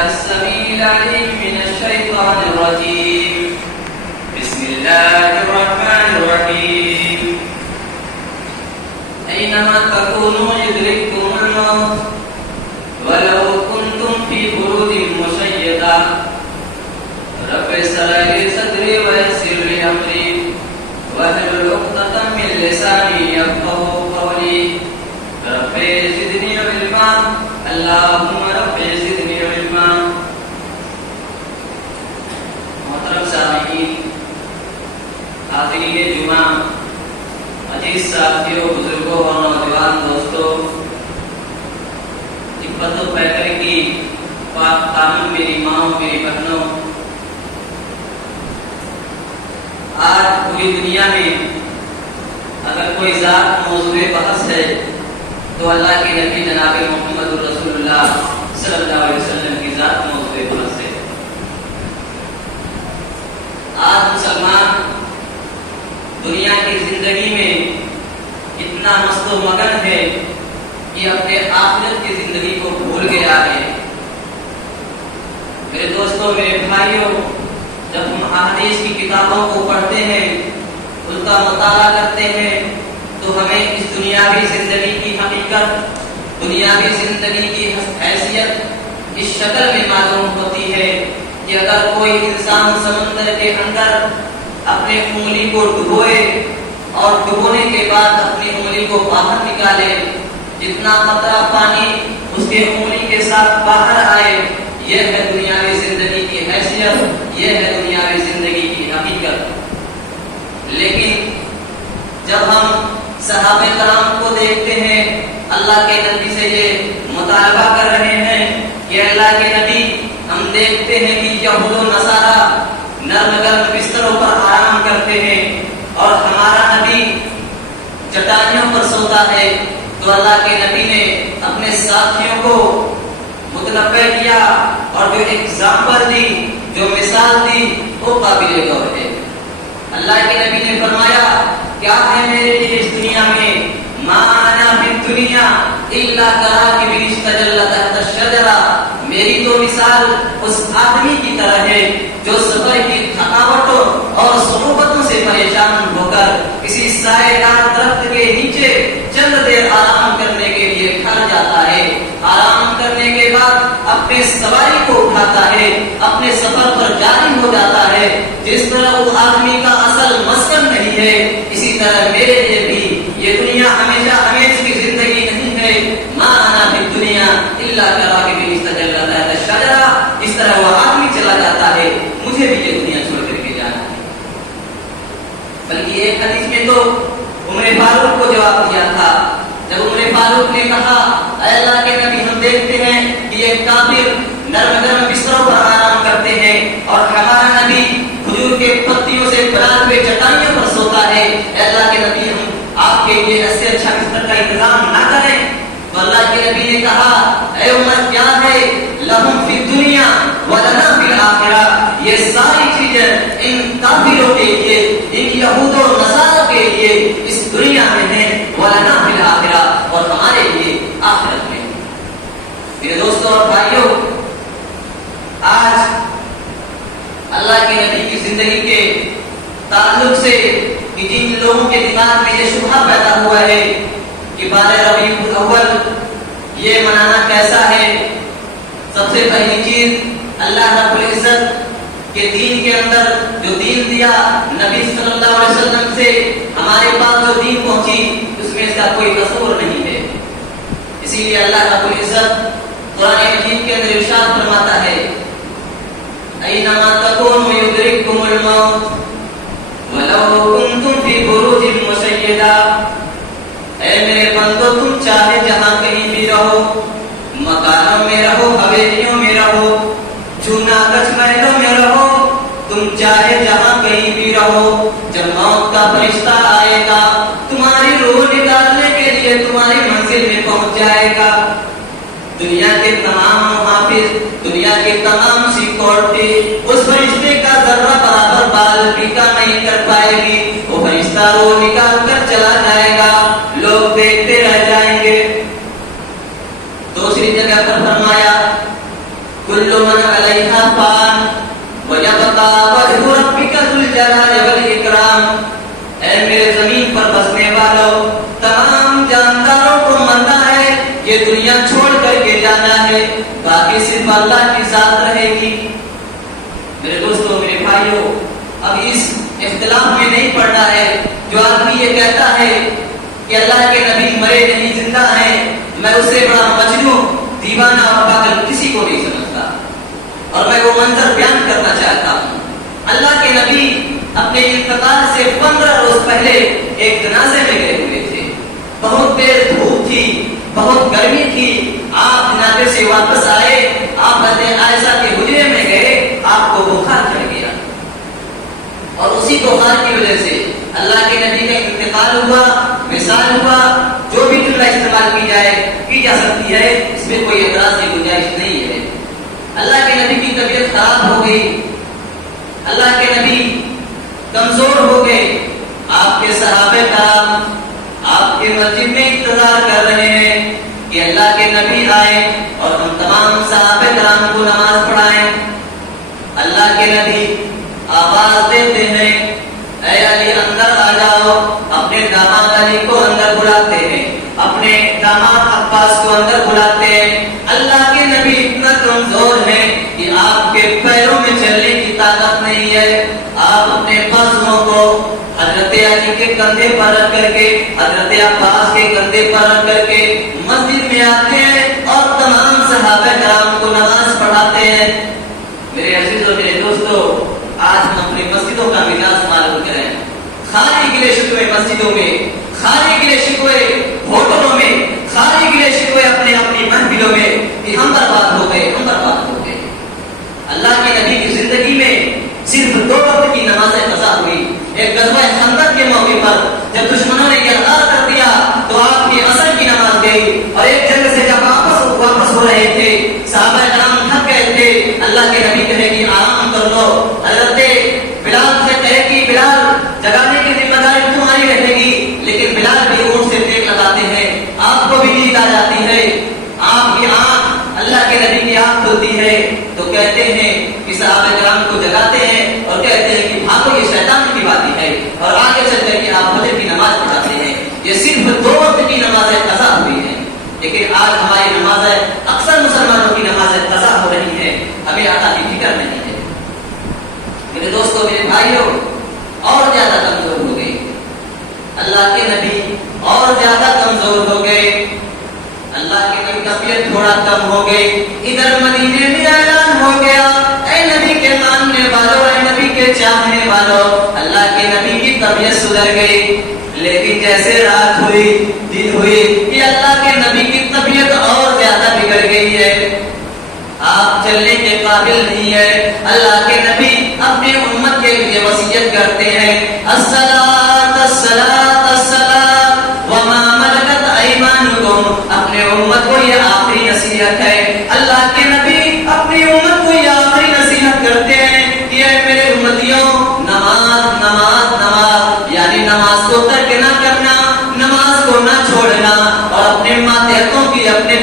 بالله السميع العليم من الشيطان الرجيم بسم الله الرحمن الرحيم أينما تكونوا يدرككم الموت ولو كنتم في بروج مشيدة رب اشرح لي صدري ويسر لي أمري واحلل عقدة من لساني يفقهوا قولي رب زدني علما اللهم رب زدني علما. محترم سامعین، حاضرین جمعہ، عزیز ساتھیوں، بزرگوں اور نوجوان دوستوں، عفت و پیکر کی پاک دامن میری ماؤں، میری بہنوں، آج پوری دنیا میں اگر کوئی ذات موضوع بحث ہے تو اللہ کے نبی جناب محمد رسول اللہ صلی اللہ علیہ وسلم کی ذات موضوع بحث ہے. آج مسلمان دنیا کی زندگی میں اتنا مست و مگن ہے کہ اپنے آخرت کی زندگی کو بھول گیا ہے. میرے دوستوں، میرے بھائیوں، جب ہم احادیث کی کتابوں کو پڑھتے ہیں، ان کا مطالعہ کرتے ہیں، تو ہمیں اس دنیاوی زندگی کی حقیقت، دنیاوی زندگی کی حیثیت اس شکل میں معلوم ہوتی ہے کہ اگر کوئی انسان سمندر کے اندر اپنے انگلی کو ڈبوئے اور ڈبونے کے بعد اپنی انگلی کو باہر نکالے، جتنا قطرہ پانی اس کے انگلی کے ساتھ باہر آئے، یہ ہے دنیاوی زندگی کی حیثیت، یہ ہے دنیاوی زندگی کی حقیقت. لیکن جب ہم صحابہ کرام کو دیکھتے ہیں، اللہ کے نبی سے یہ مطالبہ کر رہے ہیں کہ اللہ کے نبی، ہم دیکھتے ہیں کہ یہود و نصارہ نرم گرم بستروں پر آرام کرتے ہیں اور ہمارا نبی چٹائیوں پر سوتا ہے. تو اللہ کے نبی نے اپنے ساتھیوں کو متنبہ کیا اور جو ایگزامپل دی، جو مثال دی، وہ قابل غور ہے. اللہ کے نبی نے فرمایا، کیا ہے میرے لیے اس دنیا میں؟ ما انا فی الدنیا الا کراکب استظل تحت الشجرہ. میری تو مثال اس آدمی کی طرح ہے جو سفر کی تھکاوٹوں اور صعوبتوں سے پریشان ہو کر کسی سائے دار درخت کے نیچے چند دیر آرام کرنے کے لیے کھڑ جاتا ہے. آرام کرنے کے بعد اپنے سواری کو اٹھاتا ہے، اپنے سفر پر جاری ہو جاتا ہے. جس طرح وہ آدمی کا اصل مسکن نہیں ہے، اسی طرح میرے لیے بھی یہ دنیا ہمیشہ ہمیشہ کی زندگی نہیں ہے. ما انا فی الدنیا الا کراکب استظل تحت الشجرہ. اس طرح وہ آدمی چلا جاتا ہے، مجھے بھی یہ دنیا چھوڑ کر کے جانا ہے. بلکہ ایک حدیث میں تو عمر فاروق کو جواب دیا تھا، جب عمر فاروق نے کہا، اے اللہ کے نبی، ہم دیکھتے ہیں کہ یہ کافر نرم گرم بستروں پر آرام کرتے ہیں اور ہمارا نبی کھجور کے پتیوں سے بنا ہوئے چٹائیوں پر سوتا ہے. اے اللہ کے نبی، ہم آپ کے لیے ایسے اچھا بستر کا انتظام نہ کریں؟ تو اللہ کے نبی نے کہا، اے عمر، کیا ہے؟ لہم فی الدنیا ولنا فی الآخرہ. یہ ساری چیزیں ان کافروں کے لیے، ان یہود و نصارہ کے لیے اس دنیا میں ہیں، ولنا فی الآخرہ، اور ہمارے لیے آخرت میں. میرے دوستوں اور بھائیوں، آج اللہ کے نبی کی زندگی کے تعلق سے کہ جن لوگوں کے دماغ میں یہ شبہ پیدا ہوا ہے کہ 12 ربیع الاول یہ منانا کیسا ہے، سب سے پہلی چیز، اللہ رب العزت کے دین کے اندر جو دین دیا، نبی صلی اللہ علیہ وسلم سے ہمارے پاس جو دین پہنچی، اس میں اس کا کوئی قصور نہیں ہے. اسی لیے اللہ رب العزت قرآن مجید کے اندر ارشاد فرماتا ہے، اینما تکونوا یدرککم الموت ولو کنتم فی بروج مشیدہ. اے میرے بندو، تم چاہے جہاں کہیں بھی رہو، مکانوں میں رہو، حویلیوں میں رہو، چونا گچھ محلوں میں رہو، تم چاہے جہاں کہیں بھی رہو، جب موت کا فرشتہ آئے گا تمہاری روح نکالنے کے لیے تمہاری منزل میں پہنچ جائے گا. دنیا کے تمام محافظ، دنیا کے تمام سیکورٹی اس فرشتے کا ذرہ برابر بال پیکا نہیں کر پائے گی. وہ فرشتہ روح نکال کر چلا جائے گا، لوگ دیکھتے رہ جائیں گے. دوسری جگہ پر فرمایا، کل من دنیا چھوڑ کر کے جانا ہے، باقی صرف اللہ کی ذات رہے گی۔ میرے دوستوں، میرے بھائیوں، اب اس اختلاف میں نہیں پڑنا ہے۔ جو آدمی یہ کہتا ہے کہ اللہ کے نبی مرے نہیں زندہ ہیں، میں اسے بڑا مجنون، دیوانہ اور پاگل کسی کو نہیں سمجھتا، اور میں وہ منظر بیان کرنا چاہتا ہوں۔ اللہ کے نبی اپنے انتقال سے 15 روز پہلے ایک جنازے میں گئے ہوئے تھے۔ بہت دیر دھوپ تھی، بہت گرمی تھی، آپ جنازے سے واپس آئے، آپ حضرت عائشہ کے حجرے میں گئے، آپ کو بخار چڑھ گیا، اور اسی بخار کی وجہ سے اللہ کے نبی کا انتقال ہوا۔ مثال ہوا، جو بھی جملہ استعمال کی جا سکتی ہے، اس میں کوئی اعتراض کی گنجائش نہیں ہے۔ اللہ کے نبی کی طبیعت خراب ہو گئی، اللہ کے نبی کمزور ہو گئے، آپ کے صحابہ کرام آپ کے مسجد میں انتظار کر رہے ہیں کہ اللہ کے نبی آئے اور ہم تمام صحابہ کرام کو نماز پڑھائیں۔ اللہ کے نبی آواز دیتے ہیں، اے علی اندر آ جاؤ، اپنے داماد علی کو اندر بلاتے ہیں، اپنے داماد عباس کو اندر بلاتے ہیں۔ اللہ کے نبی اتنا کمزور ہے کہ آپ کے پیروں میں چلنے کی طاقت نہیں ہے، آپ اپنے بازوؤں کو حضرت علی کے کندھے پر رکھ کر کے، حضرت عباس کے کندھے پر رکھ کر کے مسجد میں آتے ہیں اور تمام صحابہ کرام کو نماز پڑھاتے ہیں۔ میرے عزیزوں، میرے دوستوں، آج ہم اپنی مسجدوں کا مزاج معلوم کریں۔ خالی گلے شکوے مسجدوں میں، خالی گلے شکوے ہوٹلوں میں، خالی گلے شکوے اپنی محفلوں میں کہ ہم برباد ہو گئے، ہم برباد ہو گئے۔ اللہ کے نبی کی زندگی میں صرف 2 وقت کی نمازیں قضا ہوئی۔ ایک غزوہ خندق کے موقع پر جب دشمنوں نے یہ اعلان کر دیا تو آپ کی عصر کی نماز گئی، اور ایک جنگ سے جب واپس ہو رہے تھے، صحابہ کرام تھک گئے تھے، اللہ کے نبی کہے کہ آرام کر لو۔ حضرت بلال سے کہے کہ بلال جگانے کی ذمہ داری تمہاری رہے گی، لیکن بلال بھی اونٹ سے ٹیک لگاتے ہیں، آپ کو بھی نیند آ جاتی ہے، آپ کی آنکھ، اللہ کے نبی کی آنکھ کھلتی ہے، تو کہتے ہیں کہ صحابہ کرام کو جگاتے ہیں اور کہتے ہیں کہ بھاگو، یہ شیطان کی باتیں ہے، اور آگے چل کر کے آپ فجر کی نماز پڑھاتے ہیں۔ یہ صرف 2 وقت کی نمازیں قضا ہوئی ہیں، لیکن آج ہماری نمازیں، اکثر مسلمانوں کی نمازیں قضا ہو رہی ہیں، ہمیں آتا کی فکر نہیں ہے۔ میرے دوستوں، میرے بھائیوں، اور زیادہ کمزور ہو گئے، اللہ کے نبی اور زیادہ کمزور ہو گئے، اللہ کے نبی طبیعت تھوڑا کم ہو گئی۔ ادھر مدینے میں اعلان ہو گیا، اے نبی کے ماننے والوں، اے نبی کے چاہنے والوں، اللہ کے نبی کی طبیعت سدھر گئی، لیکن جیسے رات ہوئی، دن ہوئی، کہ اللہ کے نبی کی طبیعت اور زیادہ بگڑ گئی ہے، آپ چلنے کے قابل نہیں ہے۔ اللہ کے نبی اپنی امت کے لیے وصیت کرتے ہیں، الصلاۃ الصلاۃ الصلاۃ وما ملکت ایمانکم۔ اپنے امت کو یہ آخری نصیحت ہے، اللہ کے نبی اپنی امت کو یہ آخری نصیحت کرتے ہیں کہ اے میرے امتیوں، نماز نماز نماز، یعنی نماز کو ترک نہ کرنا، نماز کو نہ چھوڑنا، اور اپنے ماتحتوں کی، اپنے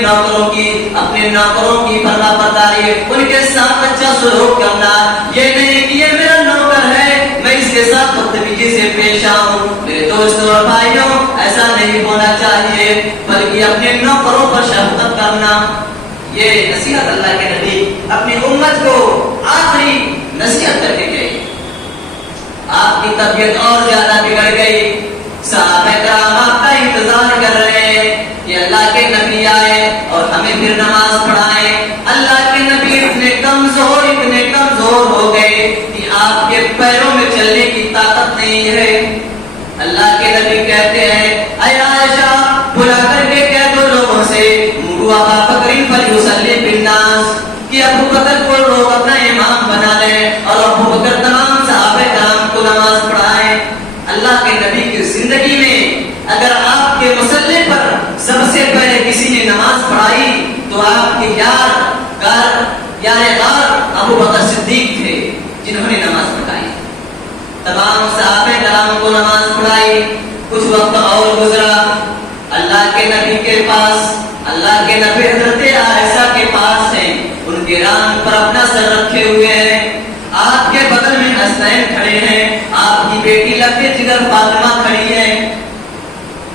نوکروں کی فرما برداری، ان کے ساتھ اچھا سلوک کرنا۔ یہ نہیں کہ یہ میرا نوکر ہے، میں اس کے ساتھ بدتمیزی سے پیش آؤں۔ میرے دوستوں اور بھائیوں، ایسا نہیں ہونا چاہیے، بلکہ اپنے نوکروں پر شفقت کرنا۔ یہ نصیحت اللہ کے نبی اپنی امت کو آخری نصیحت کر کے گئے۔ آپ کی طبیعت اور زیادہ بگڑ گئی، صحابہ کرام آپ کا انتظار کر رہے ہیں کہ اللہ کے نبی آئے اور ہمیں پھر نماز پڑھائیں۔ اللہ کے نبی اتنے کمزور ہو گئے کہ آپ کے پیروں میں چلنے کی طاقت نہیں ہے۔ اللہ کے نبی کہتے ہیں، اے عائشہ، بلا کر کے کہہ دو لوگوں سے، مروا ابا بکر فلیصلی بالناس، کہ ابو بکر کو لوگ اپنا امام بنا لیں اور ابو بکر تمام صحابہ کرام کو نماز پڑھائیں۔ اللہ کے نبی کی زندگی میں اگر آپ کے مسلح پر سب سے پہلے کسی نے نماز پڑھائی تو آپ کے یار غار ابو بکر صدیق تھے، جنہوں نے نماز پڑھائی، تمام صحابہ کرام کو نماز پڑھائی۔ کچھ وقت اور گزرا، اللہ کے نبی کے پاس، اللہ کے نبی حضرت عائشہ کے پاس ہیں، ان کے ران پر اپنا سر رکھے ہوئے ہیں، آپ کے بغل میں حسنین کھڑے ہیں، آپ کی بیٹی لبے جگر فاطمہ کھڑی ہے۔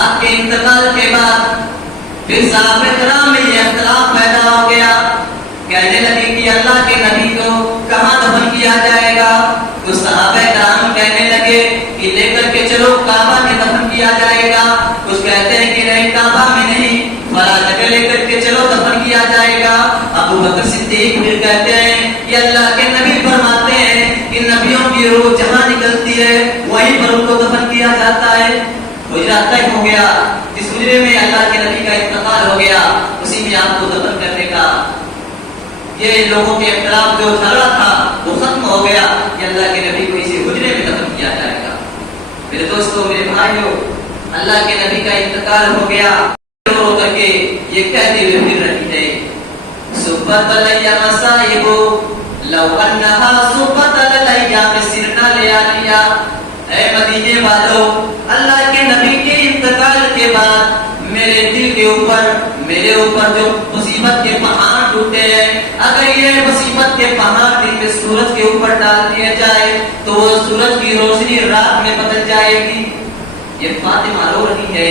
آپ کے انتقال کے بعد پھر صحابہ کرام میں یہ اختلاف پیدا ہو گیا. کہنے لگے کہ اللہ کے نبی کو کہاں دفن کیا جائے گا؟ تو صحابہ کرام کہنے لگے کہ لے کر کے چلو کعبہ میں دفن کیا جائے گا. کچھ کہتے ہیں کہ نہیں کعبہ میں نہیں فلاں جگہ لے کر کے چلو دفن کیا جائے گا. ابو بکر صدیق پھر کہتے ہیں کہ اللہ کے نبی فرماتے ہیں کہ نبیوں کی روح جہاں نکلتی ہے وہیں پر ان کو دفن کیا جاتا ہے. حجرہ طے ہو گیا. جس حجرے میں اللہ کے نبی کا انتقال ہو گیا اسی میں آپ کو دفن کرنے کا یہ لوگوں کے اختلاف جو جھگڑا تھا وہ ختم ہو گیا کہ اللہ کے نبی کو اسی حجرے میں دفن کیا جائے گا. میرے دوستوں میرے بھائیوں اللہ کے نبی کا انتقال ہو گیا. رو کر کے یہ کہتے ہوئے پھر رہی ہے صبت لیا مصائب لو انہا صبت لیا مسرنا لیا لیا. اے مدینے والو اللہ کے نبی کے انتقال کے بعد میرے دل کے اوپر جو مصیبت کے پہاڑ ٹوٹے ہیں اگر یہ مصیبت کے پہاڑ دل میں سورج کے اوپر ڈال دیا جائے تو وہ سورج کی روشنی رات میں بدل جائے گی. یہ فاطمہ رو رہی ہے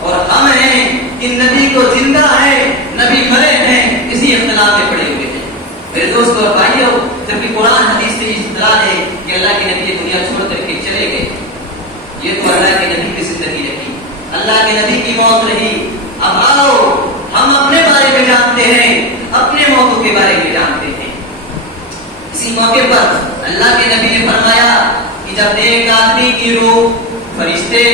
اور ہم ہیں کہ نبی کو زندہ ہے نبی مرے ہیں اسی اختلاف میں پڑے ہوئے ہیں. میرے دوستوں اور بھائیوں جبکہ قرآن حدیث سے اس اطلاع ہے کہ اللہ کے نبی دنیا چھوڑ کر کے چلے گئے. یہ تو اللہ کے نبی کی زندگی رہی اللہ کے نبی کی موت رہی. اب آؤ ہم اپنے بارے میں جانتے ہیں اپنے موتوں کے بارے میں جانتے ہیں. اسی موقع پر اللہ کے نبی نے فرمایا کہ جب ایک آدمی کی روح فرشتے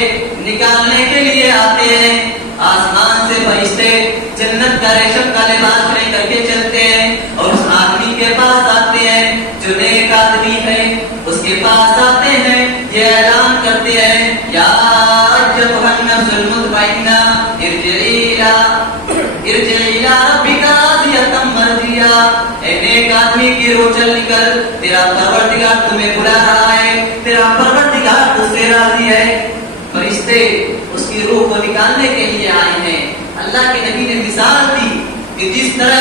نکالنے کے لیے آتے ہیں آسمان سے فرشتے جنت کا ریشم کا لباس لے کر کے چلتے ہیں اور اس آدمی کے پاس آتے ہیں جو نیک آدمی ہے اس کے پاس آتے ہیں یہ اعلان کرتے ہیں یا ایھا النفس المطمئنہ ارجعی الی ربک راضیۃ مرضیہ. اے نیک آدمی کی روح چل نکل تیرا پروردگار تمہیں بلا رہا ہے تیرا پروردگار تجھ سے راضی ہے. فرشتے اس کی روح کو نکالنے کے لیے آئے ہیں. اللہ کے نبی نے مثال دی کہ جس طرح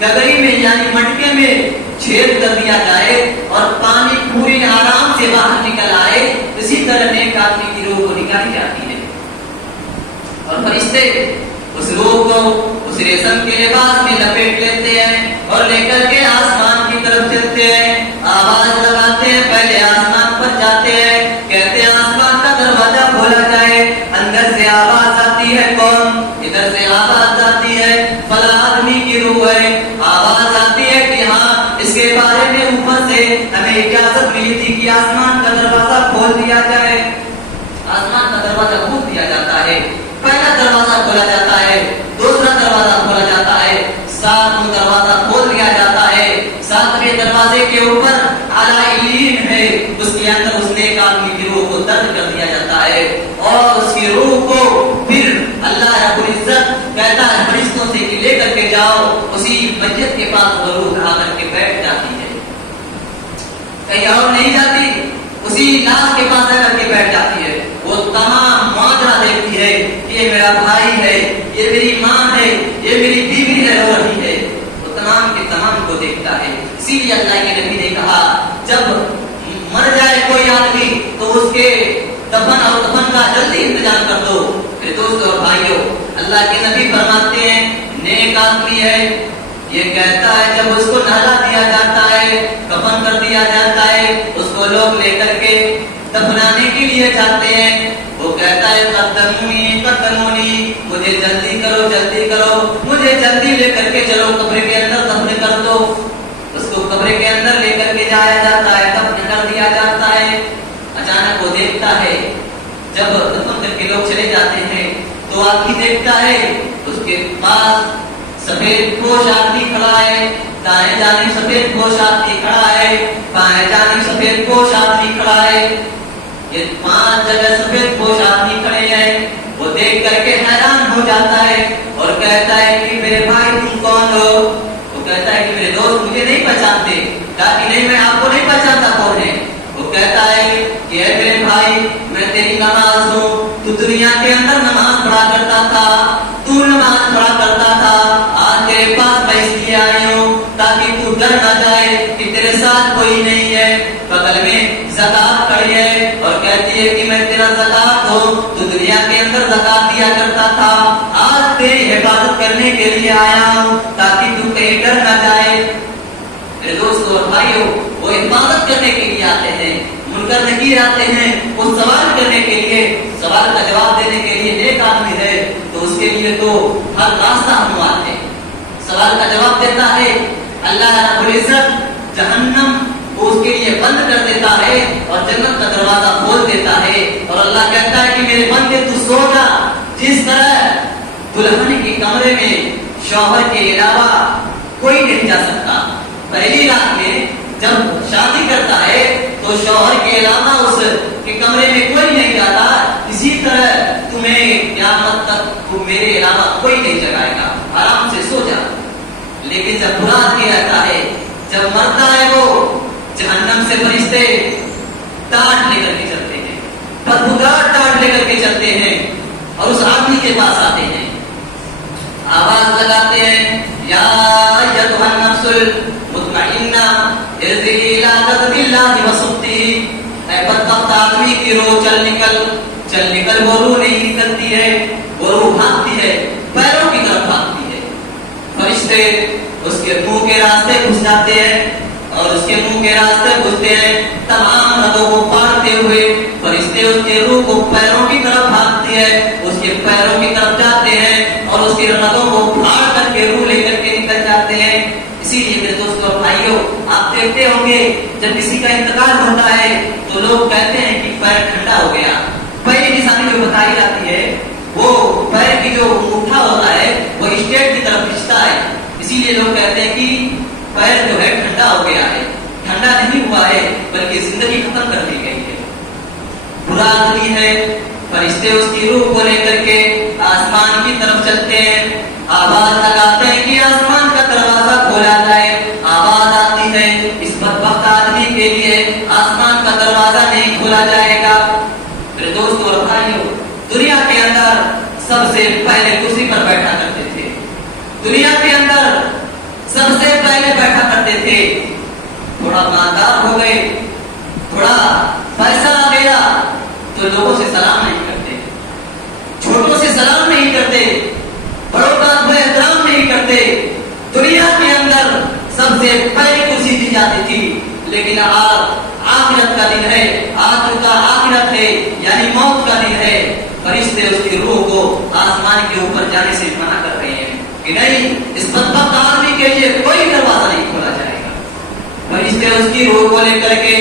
گگری میں یعنی مٹکے میں چھید کر دیا جائے اور پانی پوری آرام سے باہر نکل آئے اسی طرح نیک آدمی کی روح کو نکالی جاتی ہے. اور فرشتے اس روح کو اس ریشم کے لباس میں لپیٹ لیتے ہیں اور لے کر کے آسمان کی طرف چلتے ہیں. آواز لگاتے ہیں پہلے آسمان پر جاتے ہیں کہتے ہیں آسمان کا دروازہ کھولا جائے. اندر سے آواز آتی ہے کون؟ ادھر سے آواز آتی ہے فلاں آدمی کی روح ہے. آواز آتی ہے کہ ہاں اس کے بارے میں اوپر سے ہمیں اجازت ملی تھی کہ آسمان کا دروازہ کھول دیا جائے. آسمان کا دروازہ کھول دیا جاتا ہے. پہلا دروازہ کھولا جاتا ہے دوسرا دروازہ کھولا جاتا ہے ساتواں دروازہ کھول دیا جاتا ہے. ساتویں دروازے کے اوپر اعلیٰ علین ہے اس کے اندر اس نیک آدمی کی روح کو درج کر دیا جاتا ہے اور اس کی روح کو پھر اللہ رب العزت کہتا ہے فرشتوں سے کہ لے کر کے جاؤ اسی میت کے پاس وہ روح آ کر کے بیٹھ جاتی ہے. کہیں اور نہیں جاتی اسی لاش کے پاس آ کر کے بیٹھ جاتی ہے. وہ تمام معاملہ دیکھتی ہے کہ یہ میرا بھائی ہے یہ میری ماں ہے یہ میری بیوی ہے رو رہی ہے. وہ تمام کے تمام کو دیکھتا ہے. اسی لیے اللہ کے نبی نے کہا جب مر جائے کوئی آدمی تو اس کے دفن اور دفن کا جلدی انتظام کر دو. میرے دوستوں اور بھائیوں اللہ کے نبی فرماتے ہیں نیک آدمی ہے یہ کہتا ہے جب اس کو نہلا دیا جاتا ہے کفن کر دیا جاتا ہے اس کو لوگ لے کر کے دفنانے کے لیے جاتے ہیں وہ کہتا ہے قدمونی قدمونی مجھے جلدی کرو مجھے جلدی لے کر کے چلو قبر کے اندر دفن کر دو. اس کو قبر کے اندر لے کر کے جایا جاتا ہے دفن کر دیا جاتا ہے. اچانک وہ دیکھتا ہے جب دفن کر کے لوگ چلے جاتے ہیں تو آدمی دیکھتا ہے اس کے پاس سفید پوش آدمی کھڑا ہے دائیں جانب سفید پوش آدمی کھڑا ہے بائیں جانب سفید پوش آدمی کھڑا ہے. یہ 5 جگہ سفید پوش آدمی کھڑے ہیں. وہ دیکھ کر کے حیران ہو جاتا ہے اور کہتا ہے کہ میرے بھائی تم کون ہو؟ وہ کہتا ہے کہ میرے دوست مجھے نہیں پہچانتے. کہا کہ نہیں میں آپ کو نہیں پہچانتا کون ہے. وہ کہتا ہے کہ اے میرے بھائی میں تیری نماز ہوں تو دنیا کے اندر نماز پڑھا کرتا تھا تو نماز پڑھا کرتا تھا آج تیرے پاس میں اس لیے آئی ہوں تاکہ تو ڈر نہ جائے کہ تیرے ساتھ کوئی نہیں ہے. بغل میں زکات کھڑی ہے اور کہتی ہے کہ میں دیا کرتا تھا، آج تیری حفاظت کرنے کے لیے آیا ہوں تاکہ تو کہیں ڈر نہ جائے۔ میرے دوستو اور بھائیو، وہ حفاظت کرنے کے لیے آتے ہیں، منکر نکیر آتے ہیں، وہ سوال کرنے کے لیے، سوال کا جواب دینے کے لیے نیک آدمی ہے تو اس کے لیے تو ہر راستہ ہموار ہے، سوال کا جواب دیتا ہے۔ اللہ رب العزت جہنم کو اس کے لیے بند کر دیتا ہے اور جنت کا دروازہ کھول دیتا ہے، اور اللہ کہتا ہے کہ میرے بندے تو سو جا۔ جس طرح دلہن کے کمرے میں شوہر کے علاوہ کوئی نہیں جا سکتا، پہلی رات میں جب شادی کرتا ہے تو شوہر کے علاوہ اس کے کمرے میں کوئی نہیں جاتا، اسی طرح تمہیں قیامت تک میرے علاوہ کوئی نہیں جگائے گا، آرام سے سو جا۔ لیکن جب برا آدمی رہتا ہے، جب مرتا ہے، وہ جہنم سے فرشتے ٹانٹ لے کر کے چلتے ہیں، بدبودار ٹانٹ لے کر کے چلتے ہیں اور اس آدمی کے پاس آتے ہیں، آواز لگاتے ہیں، یا ایھا النفس المطمئنہ ارجعی الی ذکر اللہ وصدقی، اے بدبخت آدمی کی روح چل نکل، وہ روح نہیں نکلتی ہے، وہ روح بھاگتی ہے، پیروں کی طرف بھاگتی ہے۔ فرشتے اس کے منہ کے راستے گھس جاتے ہیں اور اس کے منہ کے راستے گھستے ہیں، تمام رگوں کو پھاڑتے ہوئے فرشتے اس کے روح کو پیروں کی طرف بھاگتی ہے، اس کے پیروں کی طرف جاتے ہیں اور اس کے رگوں کو پھاڑ کر کے روح لے کر کے نکل جاتے ہیں۔ اسی لیے میرے دوستوں اور بھائیوں، آپ دیکھتے ہوں گے جب کسی کا انتقال ہوتا ہے تو لوگ کہتے ہیں کہ پیر ٹھنڈا ہو گیا۔ پہلی نشانی جو بتائی جاتی ہے وہ پیر کی جو انگوٹھا ہوتا ہے وہ اسٹیٹ کی طرف کھینچتا ہے، اسی لیے لوگ کہتے ہیں کہ پیر جو ہے ٹھنڈا ہو گیا ہے۔ ٹھنڈا نہیں ہوا ہے بلکہ زندگی ختم کر دی گئی ہے۔ برا آدمی ہے، فرشتے اس کی روح کو لے کر کے آسمان کی طرف چلتے ہیں، آواز لگاتے ہیں کہ آسمان کا دروازہ کھولا جائے، آواز آتی ہے اس بدبخت آدمی کے لیے آسمان کا دروازہ نہیں کھولا جائے گا۔ میرے دوستو اور بھائیوں، دنیا کے اندر سب سے پہلے کرسی پر بیٹھا کرتے تھے، دنیا کے اندر سب سے پہلے بیٹھا کرتے تھے، تھوڑا مالدار ہو گئے، تھوڑا پیسہ آ گیا تو لوگوں سے سلام نہیں کرتے، چھوٹوں سے سلام نہیں کرتے، بڑوں کا احترام نہیں کرتے۔ دنیا کے اندر سب سے پہلی کرسی دی جاتی تھی، لیکن آج آخرت کا دن ہے، آج کا آخرت ہے یعنی موت کا دن ہے، فرشتے اس کی روح کو آسمان کے اوپر جانے سے منع کر رہے ہیں کہ نہیں، اس بدبخت آدمی کے لیے کوئی دروازہ نہیں کھولا جائے گا۔ فرشتے اس کی روح کو لے کر کے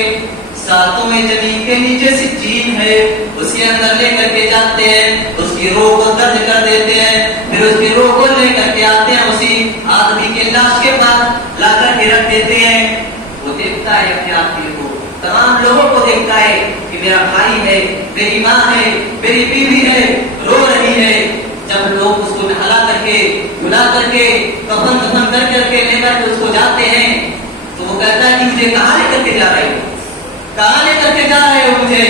ساتوں میں زمین کے نیچے سجین ہے اس کے اندر لے کر کے جاتے ہیں، اس کی روح کو درج کر دیتے ہیں، پھر اس کی روح کو لے کر کے آتے ہیں، اسی آدمی کے لاش کے پاس لا کر کے رکھ دیتے ہیں۔ وہ دیکھتا ہے اپنے آدمی کو، تمام لوگوں کو دیکھتا ہے کہ میرا بھائی ہے، میری ماں ہے، میری بیوی ہے، رو رہی ہے۔ جب لوگ اس کو نہلا کر کے بلا کر کے کفن دفن کر کے لے کر کے اس کو جاتے ہیں تو وہ کہتا ہے کہ مجھے کہاں لے کر کے جا رہے ہو، کہاں لے کر کے جا رہے ہو مجھے؟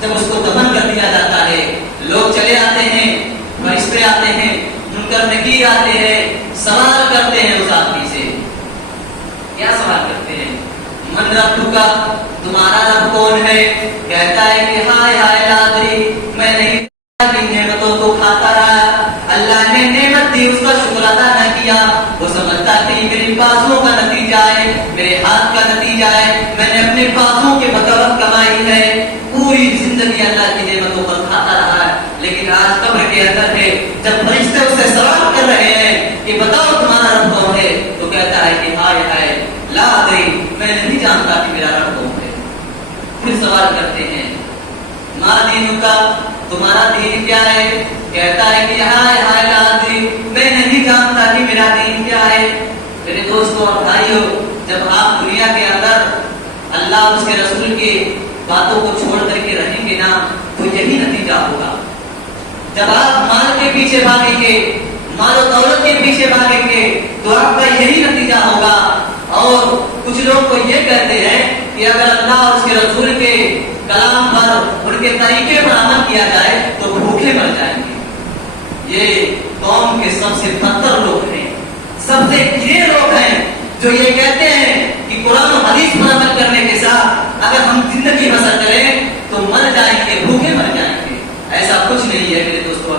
جب اس کو دفن کر دیا جاتا ہے، لوگ چلے آتے ہیں، فرشتے آتے ہیں، منکر نکیر آتے ہیں، سوال کرتے ہیں اس آدمی سے۔ کیا سوال کرتے ہیں؟ من ربک، تمہارا رب کون ہے؟ کہتا ہے کہ ہائے ہائے لا ادری، میں نہیں کی نعمتوں کو کھاتا رہا، اللہ نے نعمت دی اس کا شکر ادا نہ کیا، وہ سمجھتا کہ میری بازوں کا نتیجہ ہے، میرے ہاتھ کا نتیجہ ہے، میں نے اپنے بازوں کے بدولت کمائی ہے، پوری زندگی اللہ کی نعمتوں پر کھاتا رہا ہے، لیکن آج قبر کے اندر ہے، جب فرشتے اس سے سوال کر رہے ہیں کہ بتاؤ تمہارا رب کون ہے، تو کہتا ہے کہ ہائے ہائے لا ادری، میں نہیں جانتا کہ میرا رب کون ہے۔ پھر سوال کرتے ہیں ما دینک، تمہارا دین کیا ہے؟ کہتا ہے کہ ہائے ہائے لا ادری، میں نہیں جانتا کہ میرا دین کیا ہے۔ میرے دوستوں اور بھائیوں، جب آپ دنیا کے اندر اللہ اور اس کے رسول کی باتوں کو چھوڑ کر کے رہیں گے نا تو یہی نتیجہ ہوگا۔ جب آپ مال کے پیچھے بھاگیں گے، مال و دولت کے پیچھے بھاگیں گے تو آپ کا یہی نتیجہ ہوگا۔ اور کچھ لوگ تو یہ کہتے ہیں کہ اگر اللہ اور اس کے رسول کے کلام پر، ان کے طریقے پر عمل کیا جائے تو بھوکے مر جائیں گے۔ یہ قوم کے سب سے بدتر لوگ ہیں، سب سے یہ لوگ ہیں جو یہ کہتے ہیں کہ قرآن و حدیث پر عمل کرنے کے ساتھ اگر ہم زندگی بسر کریں تو مر جائیں گے، بھوکے مر جائیں گے۔ ایسا کچھ نہیں ہے میرے دوستوں۔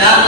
4